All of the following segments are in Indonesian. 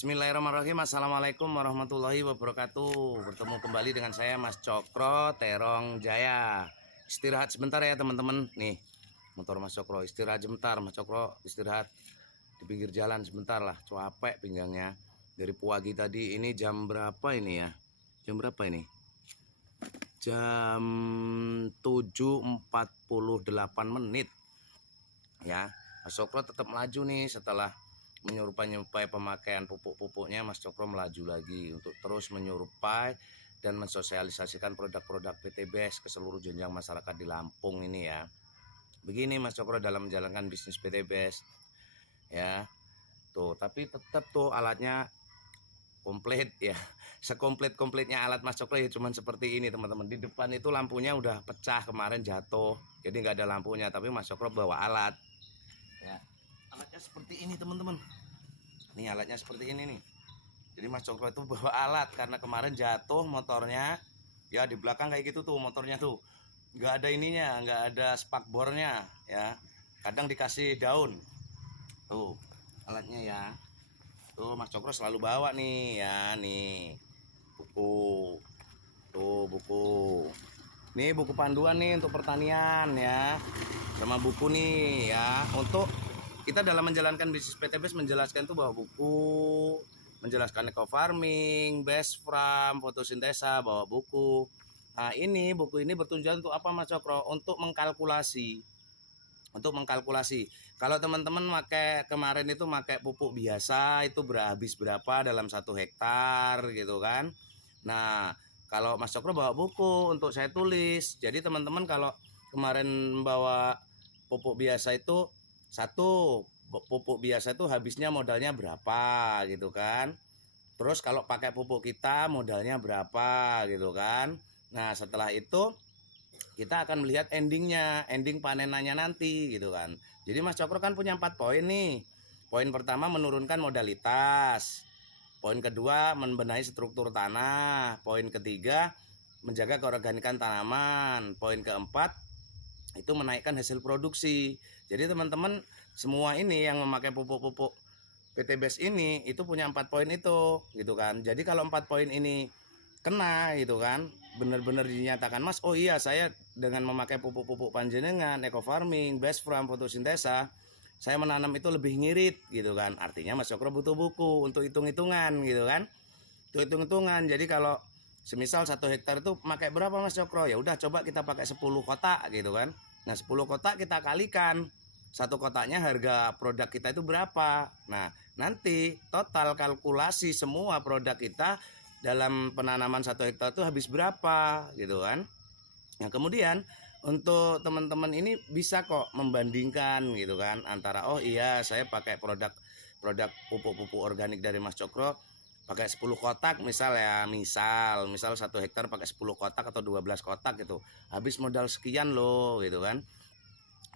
Bismillahirrahmanirrahim. Assalamualaikum warahmatullahi wabarakatuh. Bertemu kembali dengan saya Mas Cokro Terong Jaya. Istirahat sebentar ya teman-teman. Nih motor Mas Cokro istirahat sebentar. Mas Cokro istirahat di pinggir jalan sebentar lah. Capek pinggangnya. Dari pagi tadi ini jam berapa ini ya? Jam berapa ini? Jam 7.48 menit. Ya, Mas Cokro tetap melaju nih setelah menyerupai pemakaian pupuk-pupuknya. Mas Cokro melaju lagi untuk terus menyerupai dan mensosialisasikan produk-produk PTBS ke seluruh jenjang masyarakat di Lampung ini ya. Begini Mas Cokro dalam menjalankan bisnis PTBS ya. Tuh, tapi tetap tuh alatnya komplit ya. Sekomplit-komplitnya alat Mas Cokro ya cuman seperti ini teman-teman. Di depan itu lampunya udah pecah kemarin jatuh. Jadi nggak ada lampunya, tapi Mas Cokro bawa alat. Ya. Alatnya seperti ini teman-teman. Nih alatnya seperti ini nih. Jadi Mas Cokro itu bawa alat karena kemarin jatuh motornya. Ya di belakang kayak gitu tuh motornya tuh. Nggak ada ininya, nggak ada spakbornya ya. Kadang dikasih daun. Tuh alatnya ya. Tuh Mas Cokro selalu bawa nih ya nih. Buku. Tuh buku. Nih buku panduan nih untuk pertanian ya. Sama buku nih ya untuk kita dalam menjalankan bisnis PTBS menjelaskan tuh bahwa buku, menjelaskan eco farming, best farm, fotosintesa, bawa buku. Nah ini buku ini bertujuan untuk apa Mas Cokro? Untuk mengkalkulasi. Untuk mengkalkulasi. Kalau teman-teman pakai kemarin itu pakai pupuk biasa itu habis berapa dalam 1 hektar gitu kan. Nah kalau Mas Cokro bawa buku untuk saya tulis. Jadi teman-teman kalau kemarin bawa pupuk biasa itu pupuk biasa itu habisnya modalnya berapa gitu kan. Terus kalau pakai pupuk kita modalnya berapa gitu kan. Nah setelah itu kita akan melihat ending panenannya nanti gitu kan. Jadi Mas Cokro kan punya 4 poin nih. Poin pertama menurunkan modalitas. Poin kedua membenahi struktur tanah. Poin ketiga menjaga keorganikan tanaman. Poin keempat itu menaikkan hasil produksi. Jadi teman-teman semua ini yang memakai pupuk-pupuk PTBS ini itu punya 4 poin itu gitu kan. Jadi kalau 4 poin ini kena gitu kan, benar-benar dinyatakan Mas, oh iya saya dengan memakai pupuk-pupuk panjenengan, eco farming, best farm, fotosintesa, saya menanam itu lebih ngirit gitu kan. Artinya Mas Cokro butuh buku untuk hitung-hitungan gitu kan. Itu hitung-hitungan. Jadi kalau semisal 1 hektar itu pakai berapa Mas Cokro? Ya udah coba kita pakai 10 kotak gitu kan. Nah 10 kotak kita kalikan. Satu kotaknya harga produk kita itu berapa. Nah nanti total kalkulasi semua produk kita dalam penanaman 1 hektar itu habis berapa gitu kan. Nah kemudian untuk teman-teman ini bisa kok membandingkan gitu kan antara oh iya saya pakai produk pupuk-pupuk organik dari Mas Cokro pakai 10 kotak misal 1 hektar pakai 10 kotak atau 12 kotak gitu habis modal sekian loh gitu kan.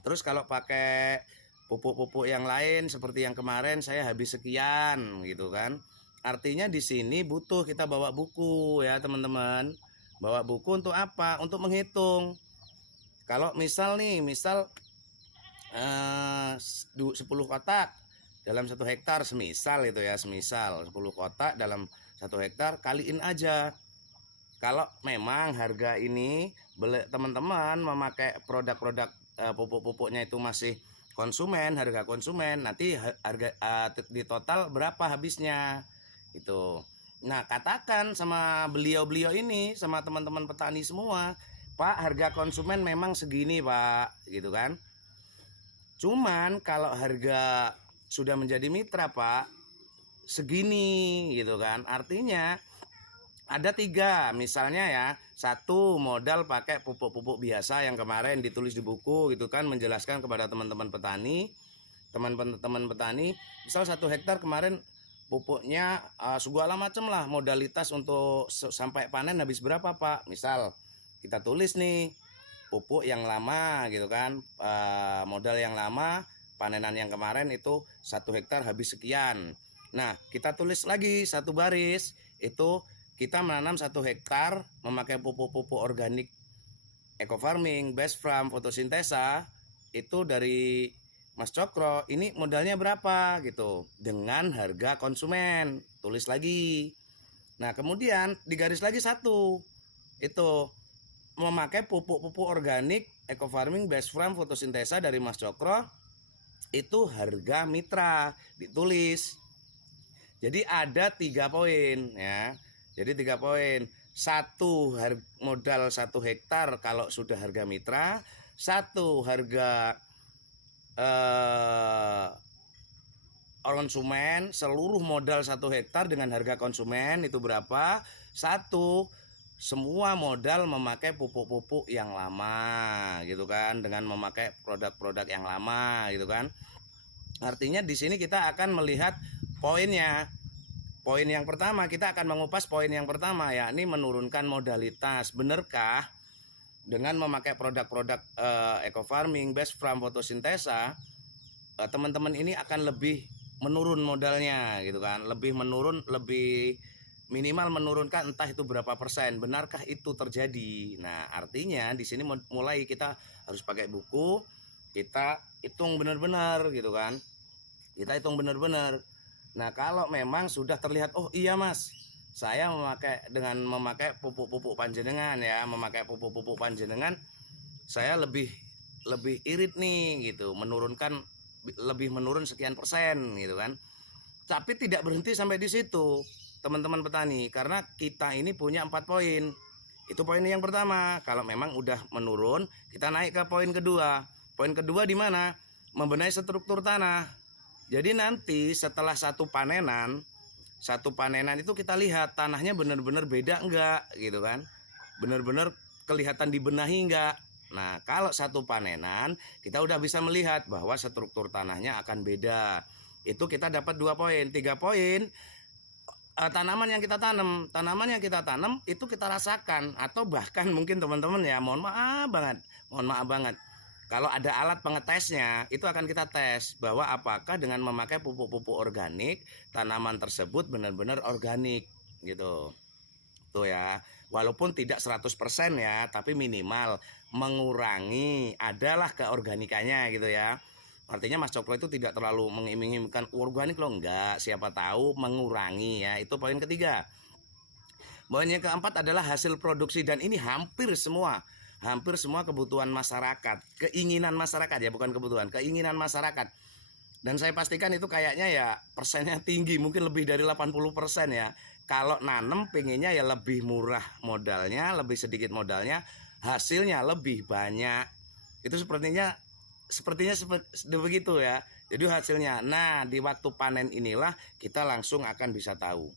Terus kalau pakai pupuk-pupuk yang lain seperti yang kemarin saya habis sekian gitu kan. Artinya di sini butuh kita bawa buku ya teman-teman. Bawa buku untuk apa? Untuk menghitung. Kalau misal 10 kotak dalam 1 hektar semisal itu ya, semisal 10 kotak dalam 1 hektar kaliin aja. Kalau memang harga ini teman-teman memakai produk-produk pupuk-pupuknya itu masih konsumen, harga konsumen, nanti harga di total berapa habisnya itu. Nah katakan sama beliau-beliau ini, sama teman-teman petani semua, Pak harga konsumen memang segini Pak gitu kan. Cuman kalau harga sudah menjadi mitra Pak segini gitu kan. Artinya ada 3 misalnya ya. 1 modal pakai pupuk-pupuk biasa yang kemarin ditulis di buku gitu kan, menjelaskan kepada teman-teman petani. Teman-teman petani misal 1 hektar kemarin pupuknya segala macam lah modalitas untuk sampai panen habis berapa Pak. Misal kita tulis nih pupuk yang lama gitu kan, modal yang lama panenan yang kemarin itu 1 hektar habis sekian. Nah kita tulis lagi 1 baris itu kita menanam 1 hektar memakai pupuk-pupuk organik eco farming, best farm, fotosintesa itu dari Mas Cokro, ini modalnya berapa gitu, dengan harga konsumen, tulis lagi. Nah kemudian digaris lagi satu, itu memakai pupuk-pupuk organik eco farming best from fotosintesa dari Mas Cokro, itu harga mitra, ditulis. Jadi ada 3 poin ya. Jadi 3 poin. Satu, modal 1 hektar kalau sudah harga mitra. Satu, harga konsumen, seluruh modal 1 hektar dengan harga konsumen itu berapa. Satu, semua modal memakai pupuk-pupuk yang lama gitu kan, dengan memakai produk-produk yang lama gitu kan. Artinya di sini kita akan melihat poinnya. Poin yang pertama, kita akan mengupas poin yang pertama, yakni menurunkan modalitas. Benarkah dengan memakai produk-produk eco farming based from fotosintesa, teman-teman ini akan lebih menurun modalnya gitu kan, lebih menurun, lebih minimal menurunkan entah itu berapa persen. Benarkah itu terjadi? Nah artinya di sini mulai kita harus pakai buku, kita hitung benar-benar gitu kan, kita hitung benar-benar. Nah kalau memang sudah terlihat, oh iya mas, saya dengan memakai pupuk-pupuk panjenengan ya, memakai pupuk-pupuk panjenengan, saya lebih irit nih gitu, lebih menurun sekian persen gitu kan. Tapi tidak berhenti sampai di situ teman-teman petani, karena kita ini punya 4 poin. Itu poin yang pertama. Kalau memang udah menurun, kita naik ke poin kedua. Poin kedua di mana? Membenahi struktur tanah. Jadi nanti setelah satu panenan itu kita lihat tanahnya benar-benar beda enggak gitu kan, benar-benar kelihatan dibenahi enggak. Nah kalau satu panenan kita udah bisa melihat bahwa struktur tanahnya akan beda. Itu kita dapat 2 poin. 3 poin, tanaman yang kita tanam itu kita rasakan, atau bahkan mungkin teman-teman ya, mohon maaf banget, kalau ada alat pengetesnya, itu akan kita tes bahwa apakah dengan memakai pupuk-pupuk organik, tanaman tersebut benar-benar organik gitu. Tuh ya, walaupun tidak 100% ya, tapi minimal mengurangi, adalah keorganikannya gitu ya. Artinya Mas Cokro itu tidak terlalu mengiming-imingkan organik loh, enggak, siapa tahu mengurangi ya. Itu poin ketiga. Poin yang keempat adalah hasil produksi, dan ini hampir semua kebutuhan masyarakat, keinginan masyarakat ya, bukan kebutuhan, keinginan masyarakat. Dan saya pastikan itu kayaknya ya persennya tinggi, mungkin lebih dari 80% ya. Kalau nanem pengennya ya lebih murah modalnya, lebih sedikit modalnya, hasilnya lebih banyak. Itu sepertinya begitu ya. Jadi hasilnya, nah di waktu panen inilah kita langsung akan bisa tahu,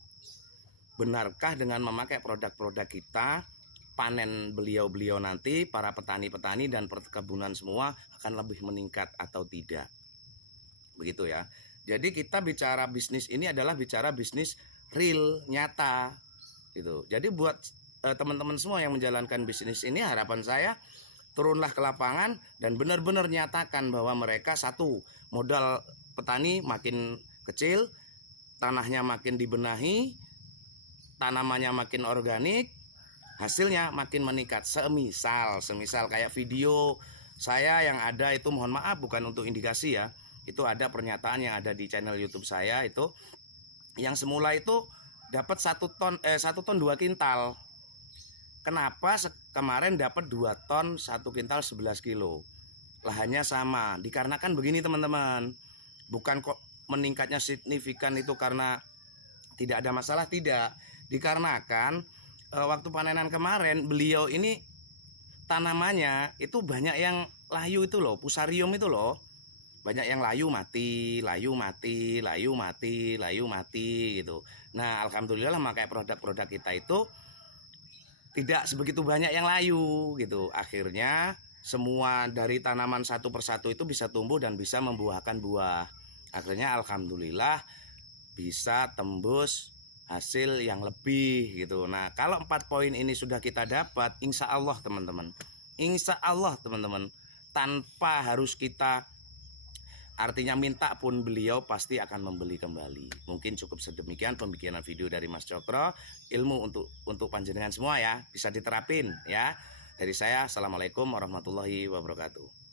benarkah dengan memakai produk-produk kita, panen beliau-beliau nanti, para petani-petani dan perkebunan semua akan lebih meningkat atau tidak. Begitu ya. Jadi kita bicara bisnis ini adalah bicara bisnis real, nyata gitu. Jadi buat teman-teman semua yang menjalankan bisnis ini, harapan saya turunlah ke lapangan dan benar-benar nyatakan bahwa mereka, satu, modal petani makin kecil, tanahnya makin dibenahi, tanamannya makin organik, hasilnya makin meningkat. Semisal kayak video saya yang ada itu, mohon maaf bukan untuk indikasi ya, itu ada pernyataan yang ada di channel YouTube saya itu, yang semula itu dapat 1 ton 2 kintal. Kenapa kemarin dapat 2 ton 1 kintal 11 kilo? Lahannya sama. Dikarenakan begini teman-teman, bukan kok meningkatnya signifikan itu karena tidak ada masalah, tidak. Dikarenakan waktu panenan kemarin beliau ini tanamannya itu banyak yang layu itu loh, fusarium itu loh, banyak yang layu mati gitu. Nah alhamdulillah pakai produk-produk kita itu tidak sebegitu banyak yang layu gitu. Akhirnya semua dari tanaman satu persatu itu bisa tumbuh dan bisa membuahkan buah. Akhirnya alhamdulillah bisa tembus hasil yang lebih gitu. Nah kalau 4 poin ini sudah kita dapat, insya Allah teman-teman, tanpa harus kita artinya minta pun, beliau pasti akan membeli kembali. Mungkin cukup sedemikian pembikinan video dari Mas Cokro. Ilmu untuk panjenengan semua ya, bisa diterapin ya. Dari saya, assalamualaikum warahmatullahi wabarakatuh.